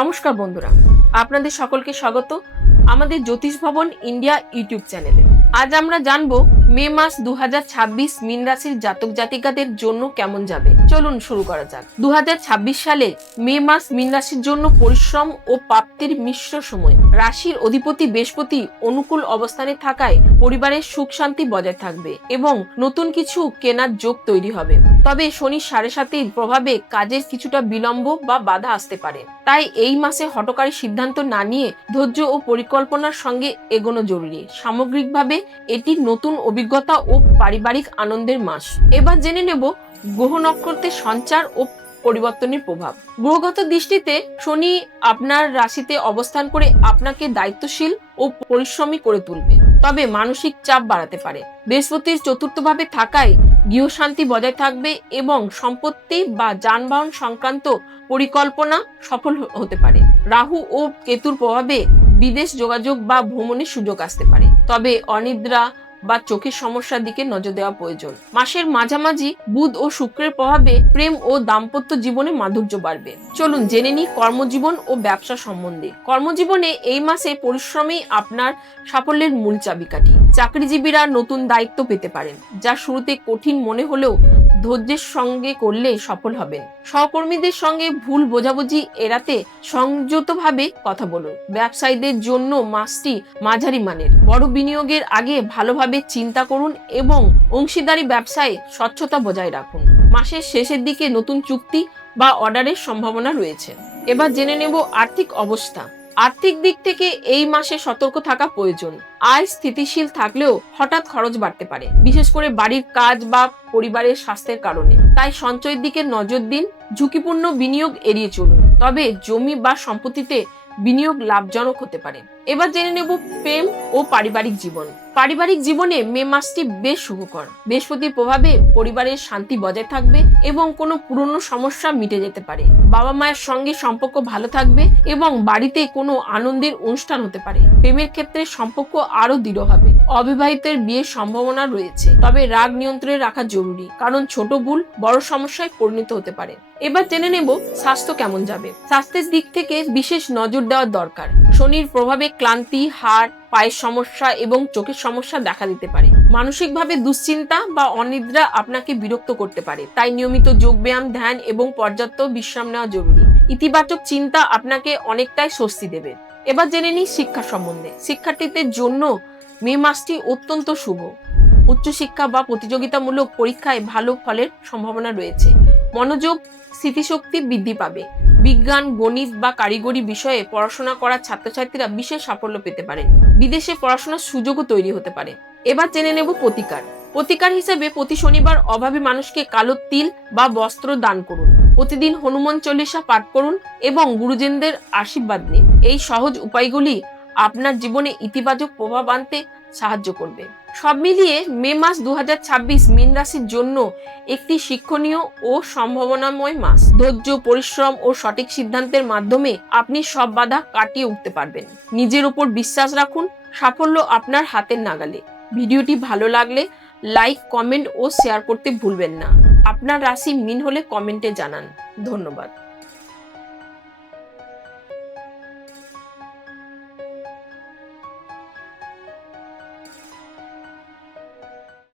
নমস্কার বন্ধুরা, আপনাদের সকলকে স্বাগত আমাদের জ্যোতিষ ভবন ইন্ডিয়া ইউটিউব চ্যানেলে। আজ আমরা জানবো মে মাস 2026 মীন রাশির জাতক জাতিকাদের জন্য কেমন যাবে। চলুন শুরু করা যাক। 2026 সালে মে মাস মীন রাশির জন্য পরিশ্রম ও প্রাপ্তির মিশ্র সময়। রাশির অধিপতি বৃহস্পতি অনুকূল অবস্থানে থাকায় পরিবারের সুখ শান্তি বজায় থাকবে এবং নতুন কিছু কেনার যোগ তৈরি হবে। তবে শনি 7.5-এর প্রভাবে কাজের কিছুটা বিলম্ব বা বাধা আসতে পারে। তাই এই মাসে হঠকারী সিদ্ধান্ত না নিয়ে ধৈর্য ও পরিকল্পনার সঙ্গে এগোনো জরুরি। সামগ্রিকভাবে এটি নতুন অভিজ্ঞতা ও পারিবারিক আনন্দের মাস। এবার জেনে নেব গ্রহ নক্ষত্রের সঞ্চার ও পরিবর্তনের প্রভাব। গ্রহগত দৃষ্টিতে শনি আপনার রাশিতে অবস্থান করে আপনাকে দায়িত্বশীল ও পরিশ্রমী করে তুলবে, তবে মানসিক চাপ বাড়াতে পারে। বৃহস্পতির চতুর্থভাবে থাকায় গৃহশান্তি বজায় থাকবে এবং সম্পত্তি বা যানবাহন সংক্রান্ত পরিকল্পনা সফল হতে পারে। রাহু ও কেতুর প্রভাবে বিদেশ যোগাযোগ বা ভ্রমণের সুযোগ আসতে পারে, তবে অনিদ্রা বা চোখের সমস্যার দিকে নজর দেওয়া প্রয়োজন। মাসের মাঝামাঝি বুধ ও শুক্রের প্রভাবে প্রেম ও দাম্পত্য জীবনে মাধুর্য বাড়বে। চলুন জেনে নিই কর্মজীবন ও ব্যবসা সম্বন্ধে। কর্মজীবনে এই মাসে পরিশ্রমই আপনার সাফল্যের মূল চাবিকাঠি। চাকরিজীবীরা নতুন দায়িত্ব পেতে পারেন, যা শুরুতে কঠিন মনে হলেও ধৈর্যের সঙ্গে করলে সফল হবেন। সহকর্মীদের সঙ্গে ভুল বোঝাবুঝি এড়াতে সংযতভাবে কথা বলুন। ব্যবসায়ীদের জন্য মাসটি মাঝারি মানের। বড় বিনিয়োগের আগে ভালোভাবে চিন্তা করুন এবং অংশীদারি ব্যবসায় স্বচ্ছতা বজায় রাখুন। মাসের শেষের দিকে নতুন চুক্তি বা অর্ডারের সম্ভাবনা রয়েছে। এবার জেনে নেব আর্থিক অবস্থা। আর্থিক দিক থেকে এই মাসে সতর্ক থাকা প্রয়োজন। আয় স্থিতিশীল থাকলেও হঠাৎ খরচ বাড়তে পারে, বিশেষ করে বাড়ির কাজ বা পরিবারের স্বাস্থ্যের কারণে। তাই সঞ্চয়ের দিকে নজর দিন। ঝুঁকিপূর্ণ বিনিয়োগ এড়িয়ে চলুন, তবে জমি বা সম্পত্তিতে বিনিয়োগ লাভজনক হতে পারে। এবার জেনে নেব প্রেম ও পারিবারিক জীবন। পারিবারিক জীবনে মে মাসটি বেশ সুখকর। বৃহস্পতির প্রভাবে পরিবারের শান্তি বজায় থাকবে এবং কোনো পুরনো সমস্যা মিটে যেতে পারে। বাবা মায়ের সঙ্গে সম্পর্ক ভালো থাকবে এবং বাড়িতে কোনো আনন্দের অনুষ্ঠান হতে পারে। প্রেমের ক্ষেত্রে সম্পর্ক আরো দৃঢ় হবে। অবিবাহিতের বিয়ের সম্ভাবনা রয়েছে, তবে রাগ নিয়ন্ত্রণে রাখা জরুরি, কারণ ছোট ভুল বড় সমস্যায় পরিণত হতে পারে। এবার জেনে নেব স্বাস্থ্য কেমন যাবে। স্বাস্থ্যের দিক থেকে বিশেষ নজর দেওয়া দরকার। শনির প্রভাবে ক্লান্তি, হাড়, পায়ের সমস্যা এবং চোখের সমস্যা দেখা দিতে পারে। মানসিকভাবে দুশ্চিন্তা বা অনিদ্রা আপনাকে বিরক্ত করতে পারে, তাই নিয়মিত যোগব্যায়াম, ধ্যান এবং পর্যাপ্ত বিশ্রাম নেওয়া জরুরি। ইতিবাচক চিন্তা আপনাকে অনেকটাই স্বস্তি দেবে। এবার জেনে নিই শিক্ষা সম্বন্ধে। শিক্ষার্থীদের জন্য মে মাসটি অত্যন্ত শুভ। উচ্চশিক্ষা বা প্রতিযোগিতামূলক পরীক্ষায় ভালো ফলের সম্ভাবনা রয়েছে। মনোযোগ, স্মৃতিশক্তি বৃদ্ধি পাবে। বিজ্ঞান, গণিত বা কারিগরি বিষয়ে পড়াশোনা করা ছাত্রছাত্রীরা বিশেষ সাফল্য পেতে পারেন। বিদেশে পড়াশোনার সুযোগও তৈরি হতে পারে। এবার জেনে নেব প্রতিকার। প্রতিকার হিসেবে প্রতি শনিবার অভাবী মানুষকে কালো তিল বা বস্ত্র দান করুন। প্রতিদিন হনুমান চল্লিশা পাঠ করুন এবং গুরুজনদের আশীর্বাদ নিন। এই সহজ উপায়গুলি আপনার জীবনে ইতিবাচক প্রভাব আনতে সাহায্য করবে। সব মিলিয়ে মে মাস 2026 মীন রাশির জন্য একটি শিক্ষণীয় ও সম্ভাবনাময় মাস। ধৈর্য, পরিশ্রম ও সঠিক সিদ্ধান্তের মাধ্যমে আপনি সব বাধা কাটিয়ে উঠতে পারবেন। নিজের উপর বিশ্বাস রাখুন, সাফল্য আপনার হাতের নাগালে। ভিডিওটি ভালো লাগলে লাইক, কমেন্ট ও শেয়ার করতে ভুলবেন না। আপনার রাশি মীন হলে কমেন্টে জানান। ধন্যবাদ।